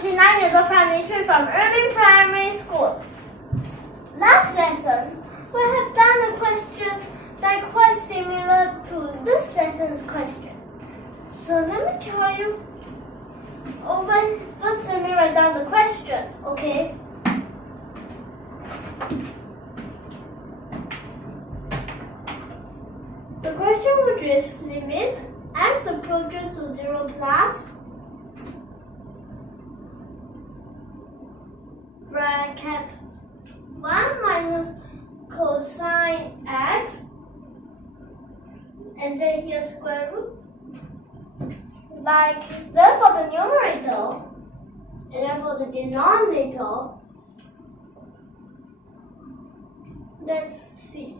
29 years of primary 3 from Irving Primary School. Last lesson, we have done a question that is quite similar to this lesson's question. So let me tell you. First, let me write down the question, okay? The question would is limit x approaches to 0 plus bracket 1 minus cosine x, and then here square root. Like that for the numerator, and then for the denominator, let's see.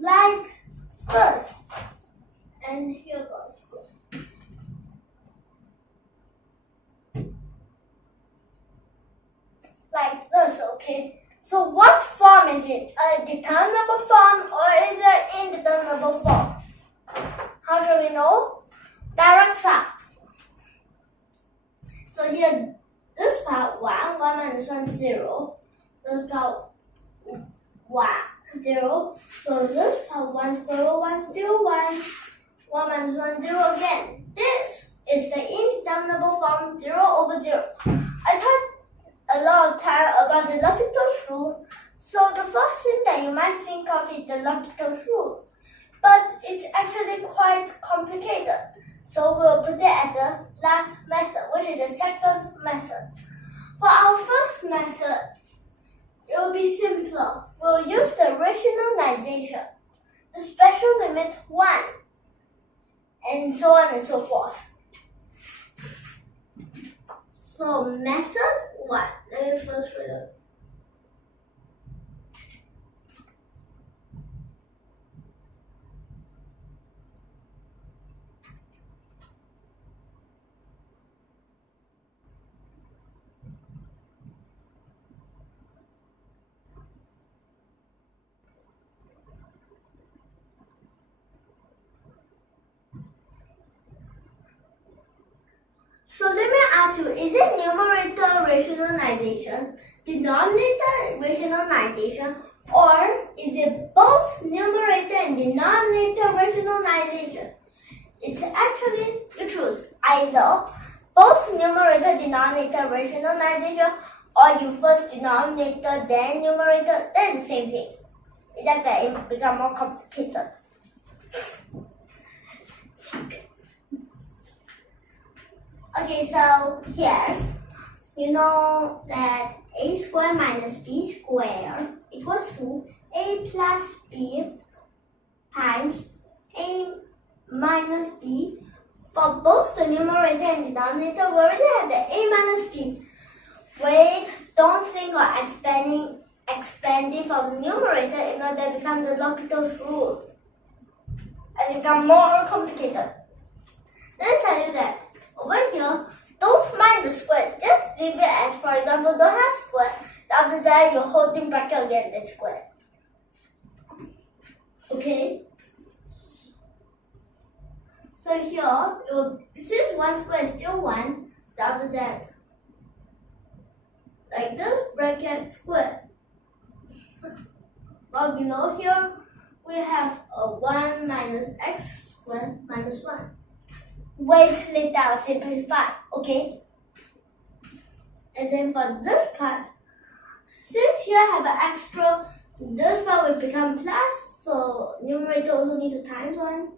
Like this, and here goes square. Like this, okay? So what form is it? A determinable form or is it an indeterminable form? How do we know? Direct sum. So here, this part 1 minus 1, 0. This part 1, 0. So this part 1 square root 1 still 1. 1 minus 1, 0 again. This is the indeterminable form 0 over 0. I thought a lot of time about the L'Hopital's rule. So the first thing that you might think of is the L'Hopital's rule. But it's actually quite complicated. So we'll put it at the last method, which is the second method. For our first method, it will be simpler. We'll use the rationalization, the special limit 1, and so on and so forth. So method 1. Let me first read it. So let me ask you, is it numerator rationalization, denominator rationalization, or is it both numerator and denominator rationalization? It's actually, you choose either both numerator denominator rationalization, or you first denominator then numerator, then the same thing. It's just that it becomes more complicated. Okay, so here, you know that a squared minus b squared equals to a plus b times a minus b. For both the numerator and denominator, we already have the a minus b. Wait, don't think of expanding for the numerator, if not that becomes the L'Hopital's rule. And it becomes more complicated. Let me tell you that. Over here, don't mind the square. Just leave it as, for example, don't have square. After that, you're holding bracket again the square. Okay? So here, since 1 square is still 1, so after that, like this, bracket square. Well, below here, we have a 1 minus x squared minus 1. Wait, later I'll simplify, okay? And then for this part, since here I have an extra, this part will become plus, so numerator also need to times 1.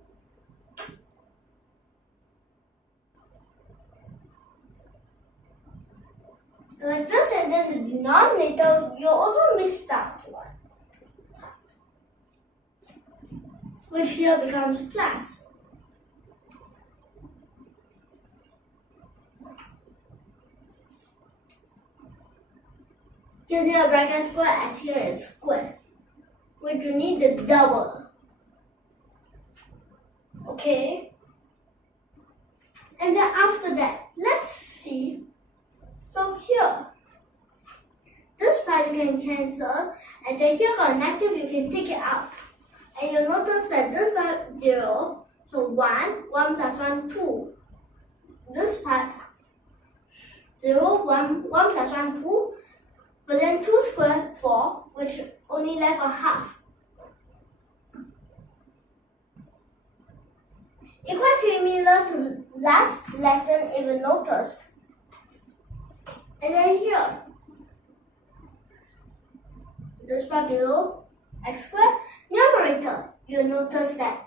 Like this, and then the denominator, you also miss that 1. Which here becomes plus. Here the bracket square, as here is square, which you need the double. Okay? And then after that, let's see. So here, this part you can cancel, and then here got negative, you can take it out. And you'll notice that this part 0, so 1 plus 1, 2. This part 0, 1 plus 1, 2. But then 2 squared, 4, which only left a half. It quite similar to last lesson if you noticed. And then here, this part below, x squared, numerator, you'll notice that.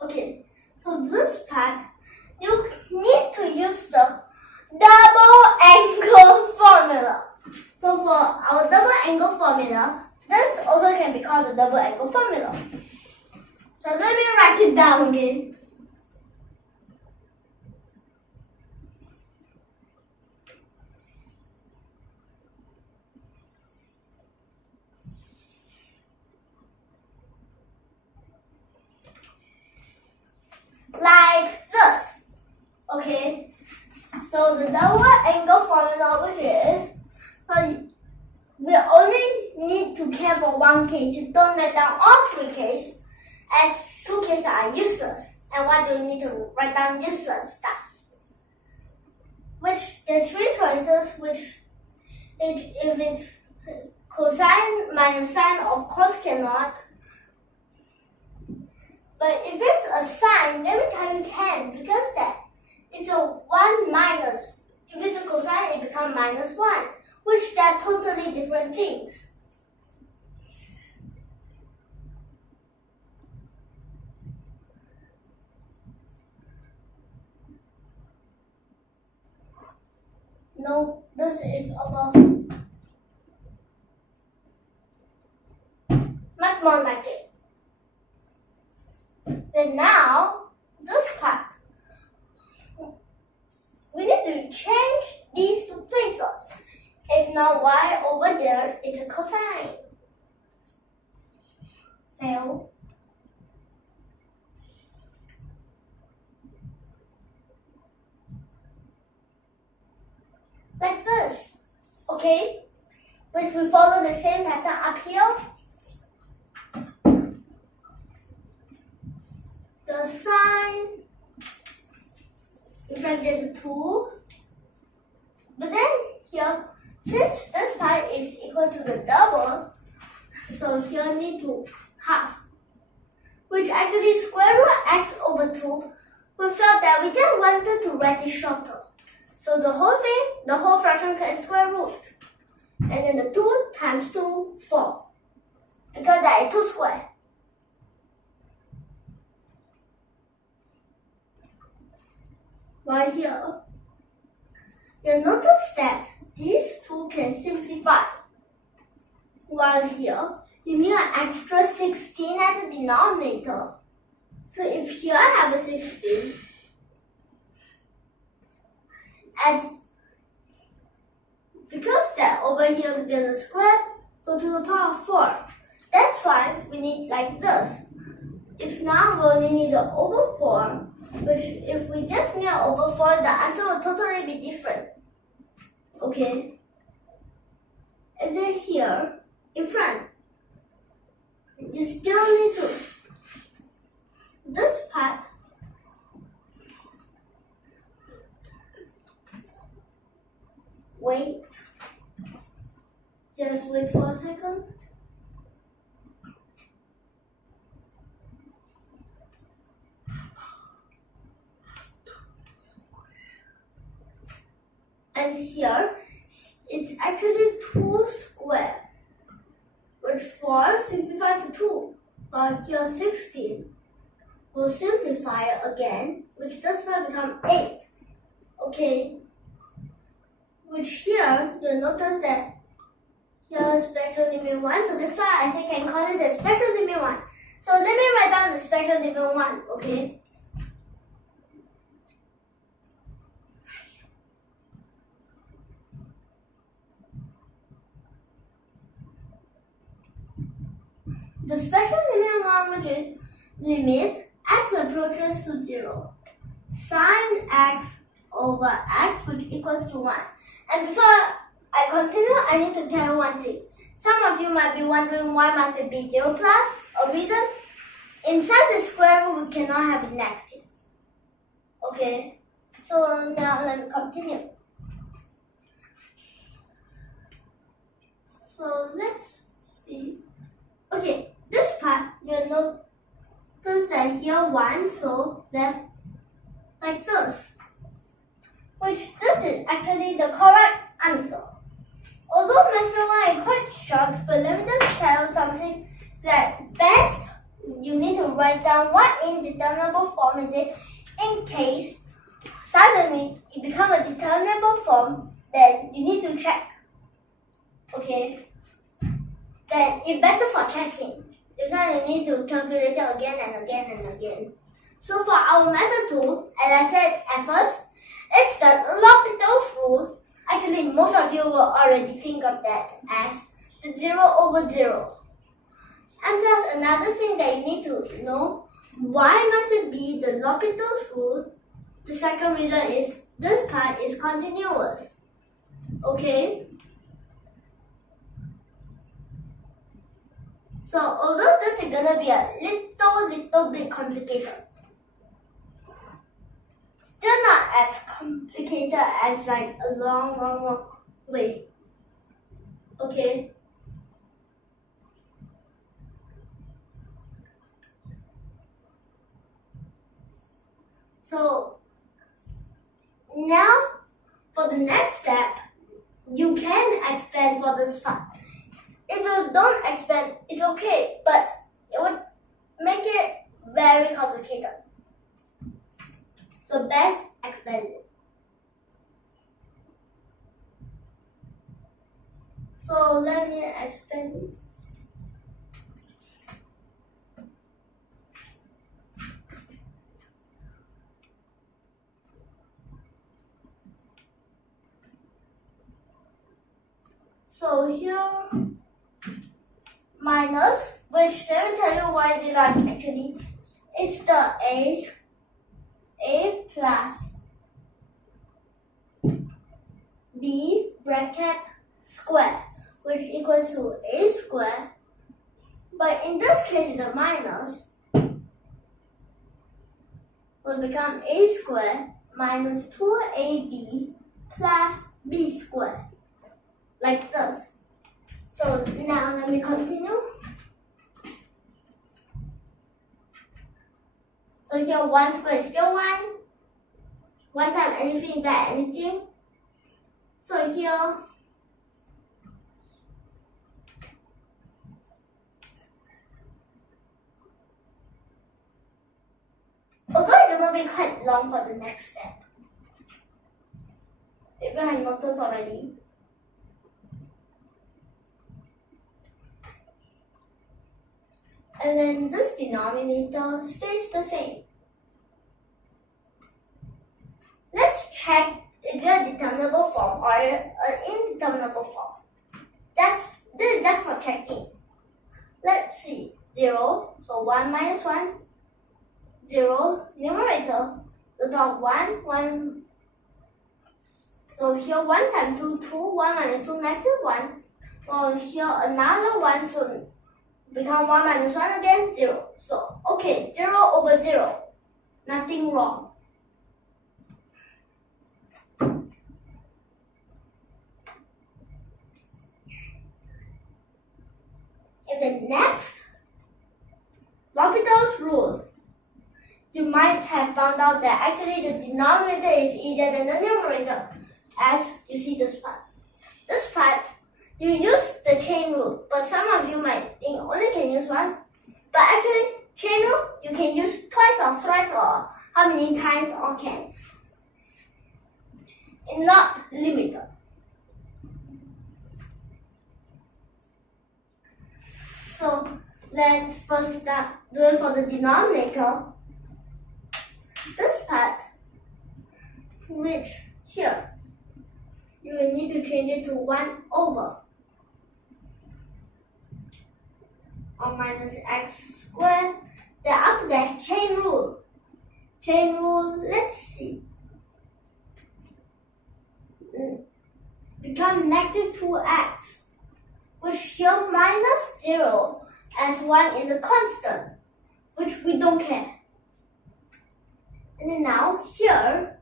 Okay, so this part, you need to use the double angle formula. So for our double angle formula, this also can be called the double angle formula. So let me write it down again. Like this. Okay. So the double angle formula, which is, so we only need to care for one case. You don't write down all 3 cases, as 2 cases are useless. And why do you need to write down useless stuff? Which there's 3 choices, which if it's cosine minus sine, of course cannot. But if it's a sine, every time you can, because that it's a 1 minus. If it's a cosine, it becomes minus 1, which they are totally different things. No, this is above. Much more like it. Then now, this part, we need to change these 2 places. If not, y over there is a cosine. So, like this, okay? Which we follow the same pattern up here. The sine, in front there's a 2. But then here, since this part is equal to the double, so here need to half, which actually square root x over 2. We felt that we just wanted to write it shorter. So the whole thing, the whole fraction can square root. And then the 2 times 2, 4. Because that is 2 squared. Right here, you'll notice that these 2 can simplify. While here, you need an extra 16 at the denominator. So if here I have a 16, because that over here there's a square, so to the power of 4. That's why we need like this. If now we only need the over 4, but if we just need over 4, the answer will totally be different. Okay? And then here, in front, you still need to, this part, wait, just wait for a second. And here, it's actually 2 squared, which 4 simplified to 2, while here 16 will simplify again, which does become 8. Okay, which here, you'll notice that here is special limit 1, so that's why I can call it the special limit 1. So let me write down the special limit 1, okay? The special limit 1, which is limit x approaches to 0, sine x over x, which equals to 1. And before I continue, I need to tell you one thing. Some of you might be wondering why must it be 0 plus or reason. Inside the square root, we cannot have a negative. Okay, so now let me continue. So let's see. Okay, this part, you'll notice that here 1, so left like this. Which this is actually the correct answer. Although method 1 is quite short, but let me just tell you something that best you need to write down what indeterminable form is it in case suddenly it becomes a determinable form, then you need to check. Okay? Then it's better for checking. If not, you need to calculate it again and again and again. So for our method 2, as I said at first, it's the L'Hopital's rule. Actually, most of you will already think of that as the 0 over 0. And plus another thing that you need to know, why must it be the L'Hopital's rule? The second reason is this part is continuous. Okay? So although this is gonna be a little bit complicated, still not as complicated as like a long way. Okay? So now for the next step, you can expand for this part. If you don't expand, it's okay, but it would make it very complicated. So best expand it. So let me expand it. So here, minus, which let me tell you why they like actually. It's the a plus b bracket square, which equals to a square. But in this case, the minus will become a square minus 2ab plus b square. Like this. So now let me continue. So here 1 square is still 1. 1 times anything by anything. So here although it's gonna be quite long for the next step. If you have noticed already. And then this denominator stays the same. Let's check is it a determinable form or an indeterminable form. This is just for checking. Let's see. 0, so 1 minus 1, 0, numerator, about 1, 1. So here 1 times 2, 2, 1 minus 2, negative 1. Well, here another 1, so become 1 minus 1 again, 0. So, okay, 0 over 0. Nothing wrong. In the next, L'Hopital's rule, you might have found out that actually the denominator is easier than the numerator, as you see this part. This part, you use the chain rule, but some of you might think only can use one. But actually, chain rule, you can use twice or thrice or how many times or can. It's not limited. So let's first do it for the denominator. This part, which here, you will need to change it to 1 over. Or minus x squared. Then after that, chain rule. Chain rule, let's see. become negative 2x, which here minus 0 as 1 is a constant, which we don't care. And then now here,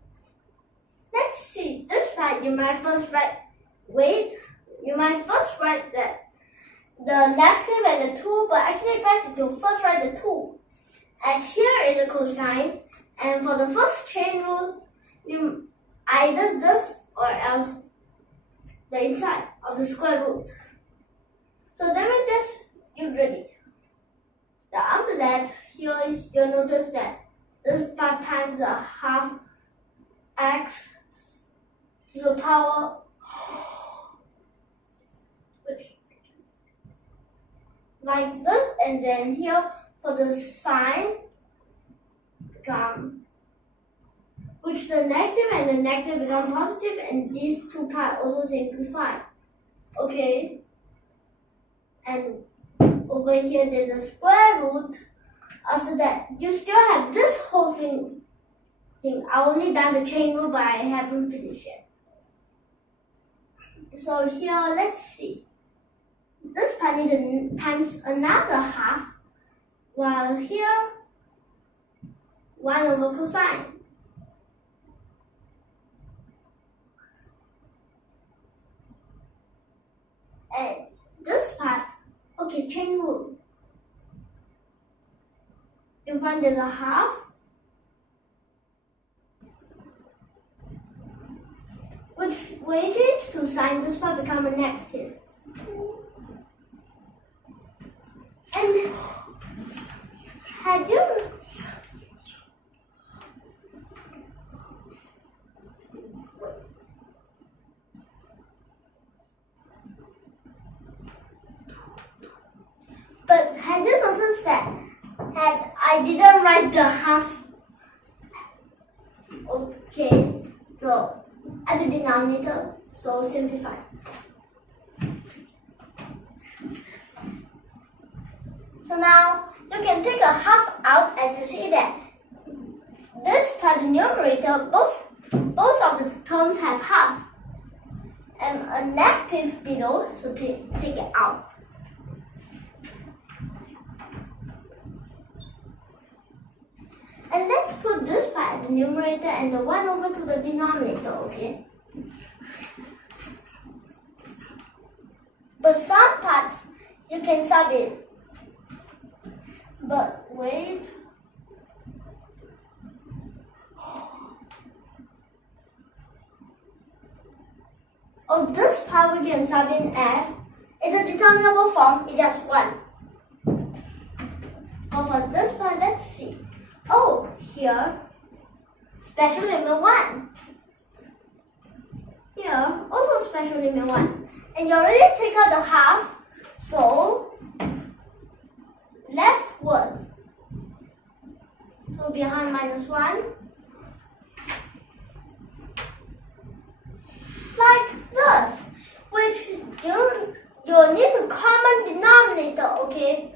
let's see, this part you might first write, that the negative and the 2, but actually better to first write the 2, as here is a cosine, and for the first chain rule, you either this or else the inside of the square root. So then we just use ready. Now after that, here you'll notice that this part times a half x to the power like this, and then here for the sign become, which the negative and the negative become positive, and these two parts also simplify. Okay, and over here there's a square root. After that, you still have this whole thing. I only done the chain rule, but I haven't finished yet. So here, let's see. This part needs times another half, while here 1 over cosine. And this part, okay, chain rule. In front there's a half, which when you change to sign, this part become a negative. And had you noticed that I didn't write the half? Okay, so at the denominator, so simplify. So now you can take a half out, as you see that this part, the numerator, both of the terms have half, and a negative below, so take it out. And let's put this part, the numerator, and the 1 over to the denominator, okay? But some parts, you can sub it. But wait. Oh, this part we can sub in as, it's a determinable form, it's just 1. Oh, for this part, let's see. Oh, here, special limit 1. Here, also special limit 1. And you already take out the half, so leftward. So behind minus 1. Like this, which you need a common denominator, okay?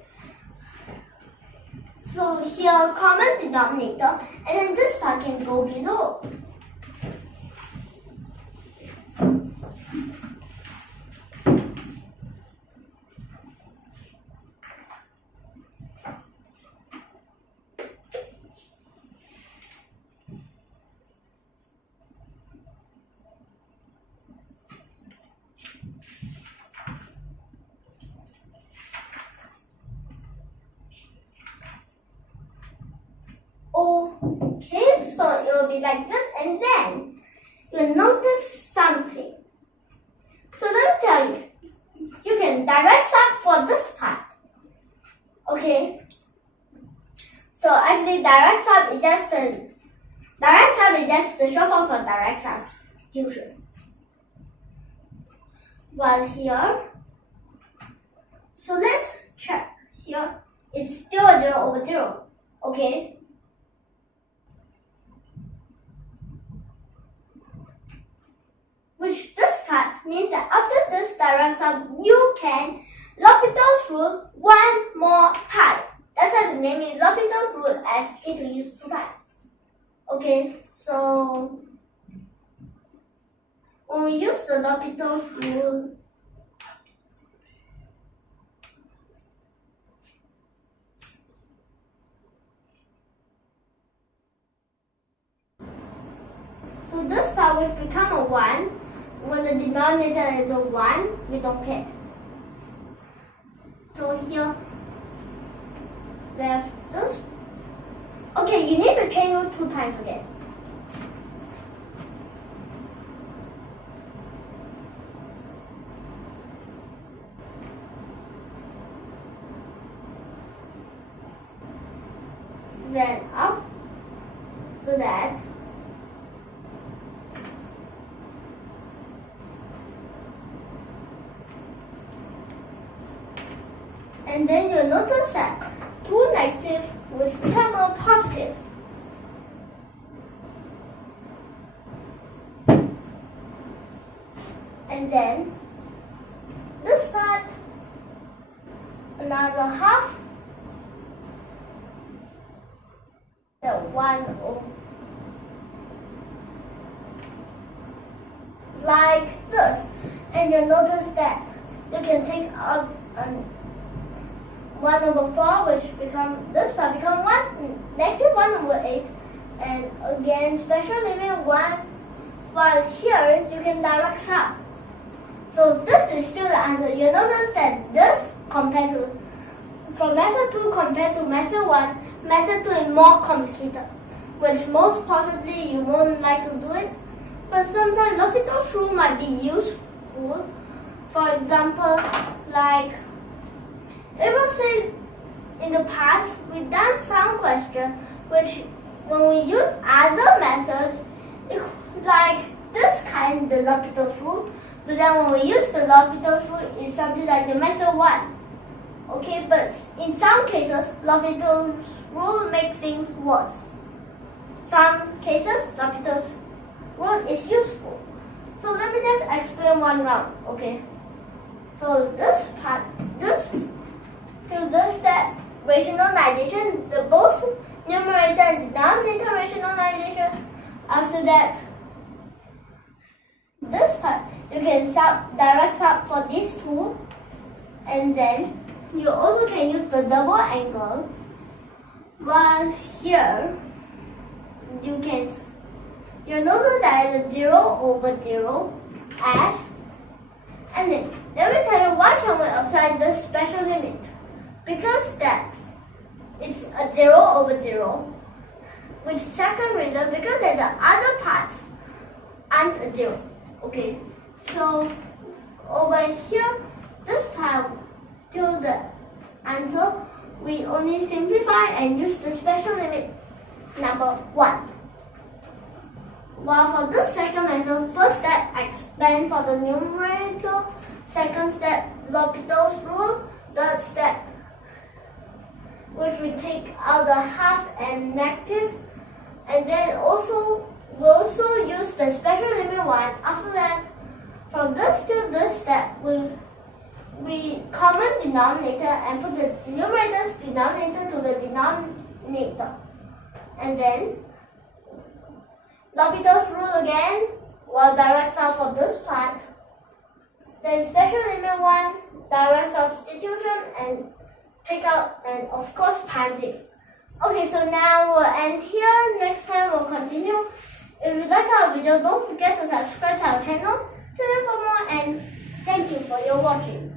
So here, common denominator, and then this part can go below. Okay, so it will be like this, and then you'll notice something. So let me tell you, you can direct sub for this part. Okay. So actually, direct sub is just the short form for direct substitution. While here, so let's check here. It's still a 0 over 0. Okay. Which this part means that after this direct sub, you can L'Hopital's rule one more time. That's why the name is L'Hopital's rule, as it will use 2 times. Okay, so when we use the L'Hopital's rule, so this part will become a 1. When the denominator is a 1, we don't care. So here, there's this. Okay, you need to change it 2 times again. Then up to that. And then you'll notice that 2 negative will become a positive. And then this part, another half, the 1 over, like this. And you'll notice that you can take out 1 over 4, which this part become 1, negative 1 over 8. And again, special limit 1, while here you can direct sum. So this is still the answer. You notice that this compared to, from method 2 compared to method 1, method 2 is more complicated, which most possibly you won't like to do it. But sometimes L'Hopital's rule might be useful. For example, like, it will say in the past we done some question which when we use other methods, it's like this kind, the L'Hopital's rule. But then when we use the L'Hopital's rule, it's something like the method 1. Okay, but in some cases, L'Hopital's rule makes things worse. Some cases, L'Hopital's rule is useful. So let me just explain one round. Okay. So this part, to this step, rationalization, the both numerator and denominator rationalization. After that, this part, you can direct sub for these two, and then you also can use the double angle. While here, you notice that is 0 over 0 as, and then let me tell you why can we apply this special limit. Because that it's a 0 over 0, which second reason, because that the other parts aren't a 0. Okay, so over here, this part till the answer, we only simplify and use the special limit number 1. While for this second method, first step expand for the numerator, second step L'Hopital's rule, third step which we take out the half and negative, and then also we also use the special limit 1. After that, from this to this step, we common denominator and put the numerator's denominator to the denominator, and then L'Hopital's rule again, while direct sum for this part, then special limit 1, direct substitution, and take out, and of course times it. Okay, so now we'll end here. Next time we'll continue. If you like our video, don't forget to subscribe to our channel. Tune in for more, and thank you for your watching.